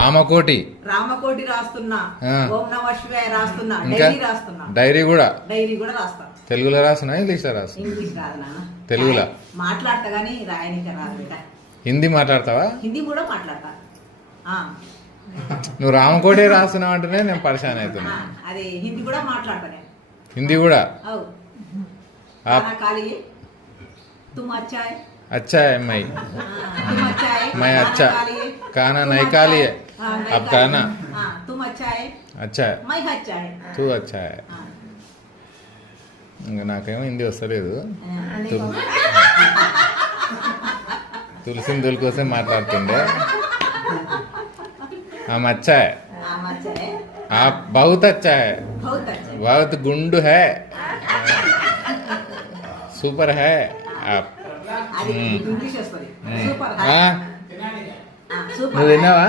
రామకోటి రామకోటి రాస్తున్నా, ఆ. ఓం నమ శివాయ రాస్తున్నా, ఇంకా డైరీ రాస్తున్నా, డైరీ కూడా డైరీ కూడా రాస్తా. తెలుగులో రాస్తున్నా ఇంగ్లీష్లో రాస్తున్నా? ఇంగ్లీష్ రాదు నాన్న, తెలుగులో మాట్లాడతా గానీ రాయనిక రాదు బిడ్డ. హిందీ మాట్లాడతావా? హిందీ కూడా మాట్లాడతా. ఆ, నువ్వు రామకోటి రాస్తున్నావు అంటేనే నేను పరిశాన్ అవుతున్నా. అది హిందీ కూడా మాట్లాడతా నేను. హిందీ కూడా అవు आप खाना खा लिए, तुम अच्छा है, अच्छा है मैं तुम अच्छा है, मैं खाना अच्छा खा लिए, खाना तुम नहीं अच्छा खा है, लिए हाँ, नहीं अब खा लिए, खाना हाँ, तुम अच्छा है, अच्छा है मैं अच्छा है. तू अच्छा है. हाँ. ఇంకా నాకేమో హిందీ వస్తలేదు. తులసిని కోసం మాట్లాడుతుండే. हम अच्छा है, हम अच्छा है, आप बहुत अच्छा है, बहुत अच्छा है. बहुत गुंड है, సూపర్ है आप. అది ఇంగ్లీష్ వస్తుంది. సూపర్ ఆ? సూపర్ నువ్వు తిన్నావా?